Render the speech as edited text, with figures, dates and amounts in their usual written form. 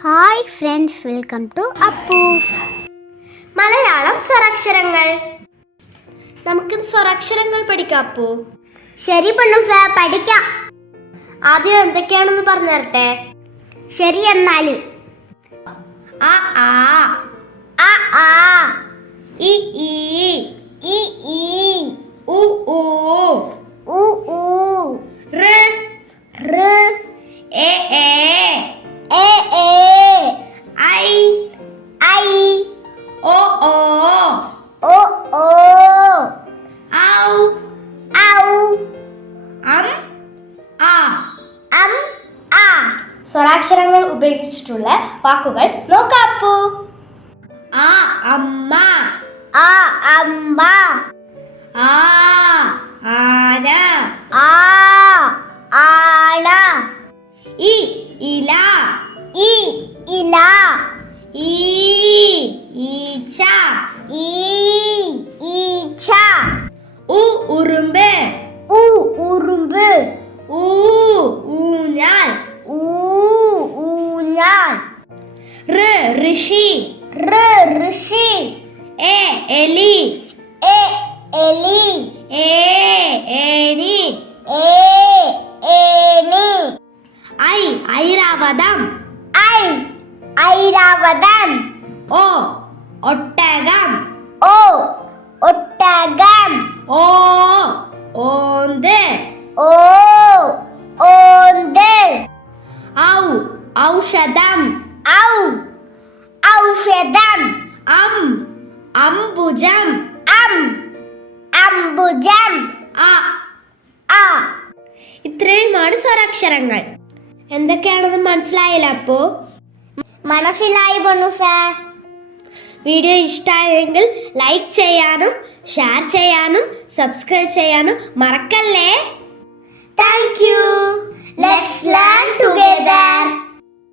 Hi friends, welcome to Appoos Malayalam സ്വരാക്ഷരങ്ങൾ. നമുക്ക് സ്വരാക്ഷരങ്ങൾ പഠിക്കാം. അപ്പൂ ശരി പഠിക്കാം. ആദ്യം എന്തൊക്കെയാണെന്ന് പറഞ്ഞു തരട്ടെ. ശരി എന്നാല് അ ആ അ ആ ഇ ഈ ഇ ഈ ഉ ഊ ഉ ഊ ഋ ഋ എ ഏ എ ഏ ഐ ഐ ഓ ഓ ഓ ഓ ഔ ഔ അം ആ. അം ആ. സ്വരാക്ഷരങ്ങൾ ഉപയോഗിച്ചിട്ടുള്ള വാക്കുകൾ നോക്കാം. അപ്പൂ ആ അമ്മ, ആ അമ്മ, ആ ആന, ആ ആന, ഇ ഇല, ഇ ഇല, ഈ ഈച്ച, ഈ ഈച്ച, ഉ ഉറുമ്പ്, ഉ ഉറുമ്പ്, ഊ ഊഞ്ഞാൽ, ഊ ഊഞ്ഞാൽ, ഋ ഋഷി, ഋ ഋഷി, എ എലി, എ എലി, ഏ ഏണി, ഏ ഏണി, ഐ ഐരാവതം, ഐ ഐരാവതം, ഓ ഒട്ടകം, ഓ ഒട്ടകം, ഓ ഓന്ത്, ഓ ഓന്ത്, ഔ ഔഷധം, ഔ ഔഷധം, അം അംബുജം, അം അംബുജം, അ ആ. ഇത്രയുമാണ് സ്വരാക്ഷരങ്ങൾ. എന്തൊക്കെയാണെന്ന് മനസ്സിലായില്ല? അപ്പോ മനസ്സിലായി ബണുസേ. വീഡിയോ ഇഷ്ടമായെങ്കിൽ ലൈക്ക് ചെയ്യാനും ഷെയർ ചെയ്യാനും സബ്സ്ക്രൈബ് ചെയ്യാനും മറക്കല്ലേ.